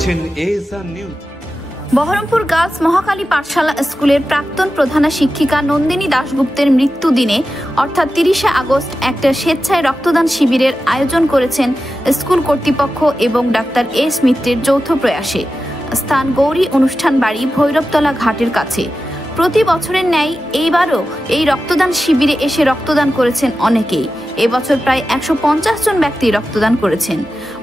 দেখছেন ASR news. Baharampur girls Mahakali পাঠশালা স্কুলের প্রাক্তন প্রধান শিক্ষিকা নন্দিনী দাশগুপ্তের মৃত্যু দিনে অর্থাৎ ৩০শে আগস্ট একটা স্বেচ্ছায় রক্তদান শিবিরের আয়োজন করেছেন স্কুল কর্তৃপক্ষ এবং ডাক্তার এস মিত্রের যৌথ প্রয়াসে। স্থান গৌরী অনুষ্ঠান বাড়ি, ভৈরবতলা ঘাটের কাছে। প্রতি বছরের ন্যায় এইবারও এই রক্তদান শিবিরে এসে রক্তদান করেছেন অনেকেই। এবছর প্রায় ১৫০ জন ব্যক্তি রক্তদান করেছেন।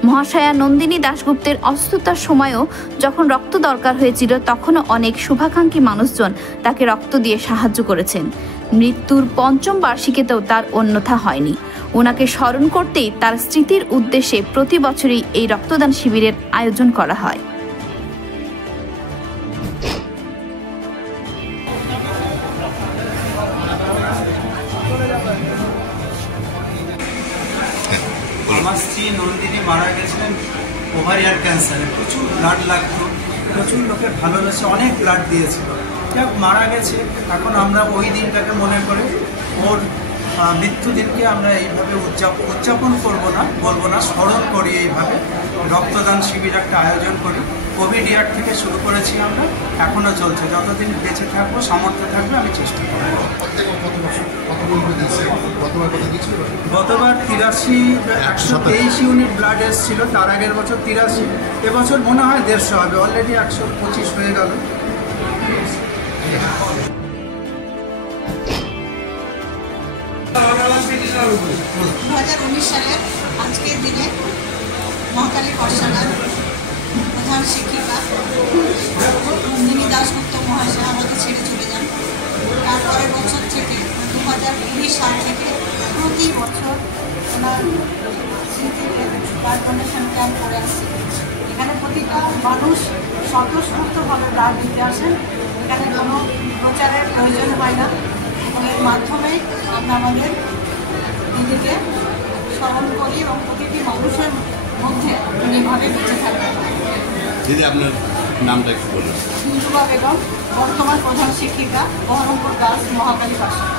মহাশয়া নন্দিনী দাশগুপ্তের অসুস্থতার সময়ও যখন রক্ত দরকার হয়েছিল, তখনও অনেক শুভাকাঙ্ক্ষী মানুষজন তাকে রক্ত দিয়ে সাহায্য করেছেন। মৃত্যুর ৫ম বার্ষিকীতেও তার অন্যথা হয়নি। ওনাকে স্মরণ করতেই তার স্মৃতির উদ্দেশ্যে প্রতি বছরই এই রক্তদান শিবিরের আয়োজন করা হয়। আমার স্ত্রী নন্দিনী মারা গেছিলেন ওভারিয়ান ক্যান্সারে। প্রচুর ব্লাড লাগতো, প্রচুর লোকের ভালোবেসে অনেক ব্লাড দিয়েছিল। যাক, মারা গেছে। এখন আমরা ওই দিনটাকে মনে করে ওর মৃত্যুদিনকে আমরা এইভাবে উদযাপন বলবো না, স্মরণ করি। এইভাবে রক্তদান শিবির একটা আয়োজন করি। কোভিড ইয়ার থেকে শুরু করেছি আমরা, এখনও চলছে। যতদিন বেঁচে থাকবো, সামর্থ্য থাকবে, আমি চেষ্টা করব। গতবার ৮৩, ১২৩ ইউনিট ব্লাড এসেছিল। তার আগের বছর ৮৩, এবছর মনে হয় ১৫০ হবে। অলরেডি ১২৫ হয়ে গেল। ২০১৯ সালের আজকের দিনে মহাকালী পাঠশালার প্রধান শিক্ষিকা নন্দিনী দাশগুপ্ত মহাশয় আমাদের ছেড়ে চলে যান। তারপরের বছর থেকে ২০২০ সাল থেকে প্রতি বছর ওনার স্মৃতিতে ব্লাড ডোনেশন ক্যাম্প করে আসছে। এখানে প্রতিটা মানুষ স্বতঃস্ফূর্তভাবে ব্লাড দিতে আসেন। এখানে কোনো প্রচারের প্রয়োজন হয় না। এর মাধ্যমে আমরা আমাদের দিদিকে স্মরণ করি এবং প্রতিটি মানুষের মধ্যে এইভাবে বেঁচে থাকবে। দিদি, আপনার নামটা একটু বলুন। ইন্দুবা বেগম, বর্তমান প্রধান শিক্ষিকা, বহরমপুর গার্লস মহাকালী পাঠশালা।